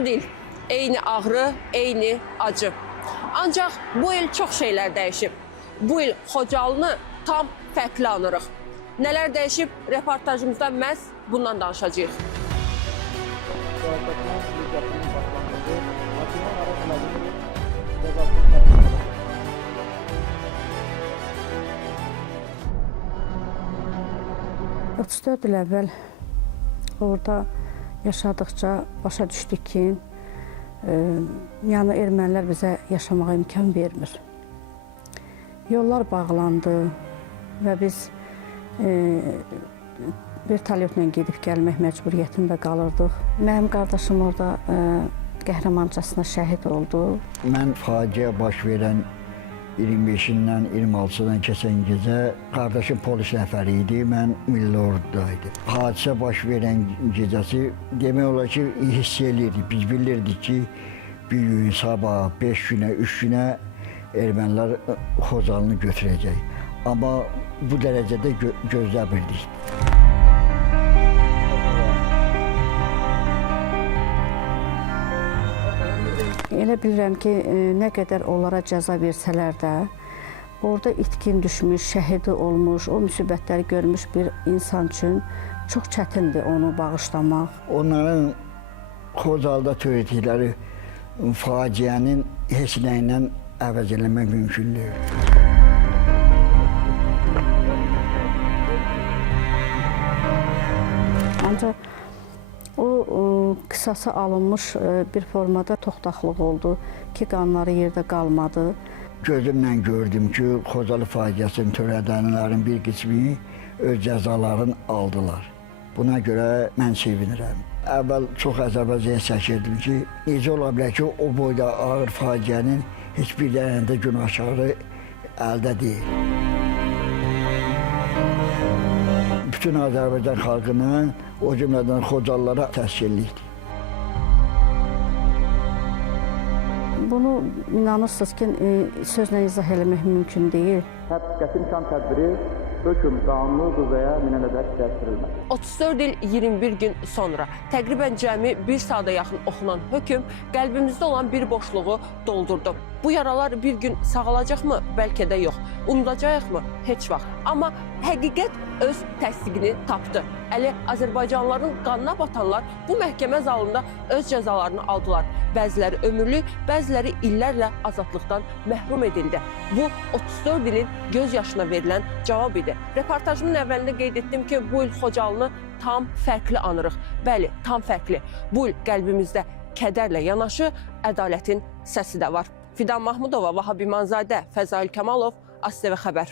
34 il, eyni ağrı, eyni acı. Ancaq bu il çox şeylər dəyişib. Bu il Xocalını tam fərqli anırıq. Nələr dəyişib, reportajımızda məhz bundan danışacağıq. Otuz il əvvəl orada yaşadıkça başa düşdük ki, yəni ermənilər bizə yaşamağa imkan vermir. Yollar bağlandı və biz vertolyotla gedib gəlmək məcburiyyətində qalırdıq. Mənim qardaşım orada qəhrəmancasına şəhid oldu. Mən faciə baş verən 25-dən 26-dan keçən gecə qardaşım polis nəfəri idi, mən milli ordudaydım. Hadisə baş verən gecəsi demək olar ki, hiss eləyirdik. Biz bilirdik ki, bir gün, sabah, 5 günə, 3 günə ermənilər Xocalını götürəcək. Amma bu dərəcədə gözləmirdik. Elə bilirəm ki, nə qədər onlara cəza versələr də, orada itkin düşmüş, şəhidi olmuş, o müsibətləri görmüş bir insan üçün çox çətindir onu bağışlamaq. Onların Xocalda törətdikləri faciənin heç nə ilə əvəz eləmək mümkün deyil. Ancaq o qisası alınmış bir formada toxtaqlıq oldu ki, qanları yerdə qalmadı. Gözümlə gördüm ki, Xocalı faciəsini törədənlərin bir qismi öz cəzalarını aldılar. Buna görə mən sevinirəm. Əvvəl çox əzab-əziyyət çəkirdim ki, necə ola bilər ki, o boyda ağır faciənin heç bir dənəndə günahkarı əldə deyil. Bütün Azərbaycan xalqının, o cümlədən Xocalılara təşkillikdir. Bunu inanırsınız ki, sözlə izah eləmək mümkün deyil. Qətim nişan tədbiri hökm qanunu qüvvəyə minənədək dəyişdirilməz. 34 il 21 gün sonra təqribən cəmi 1 saata yaxın oxunan hökm qəlbimizdə olan bir boşluğu doldurdu. Bu yaralar bir gün sağalacaqmı? Bəlkə də yox. Unudacaqmı? Heç vaxt. Amma həqiqət öz təsdiqini tapdı. Əli Azərbaycanlıların qanına batanlar bu məhkəmə zalında öz cəzalarını aldılar. Bəziləri ömürlük, bəziləri illərlə azadlıqdan məhrum edildi. Bu 34 ilin göz yaşına verilən cavab idi. Reportajımın əvvəlində qeyd etdim ki, bu il Xocalını tam fərqli anırıq. Bəli, tam fərqli. Bu il qəlbimizdə kədərlə yanaşı ədalətin səsi də var. Fidan Mahmudova, Vahab İmanzadə, Fəzail Kamalov, ASTV Xəbər.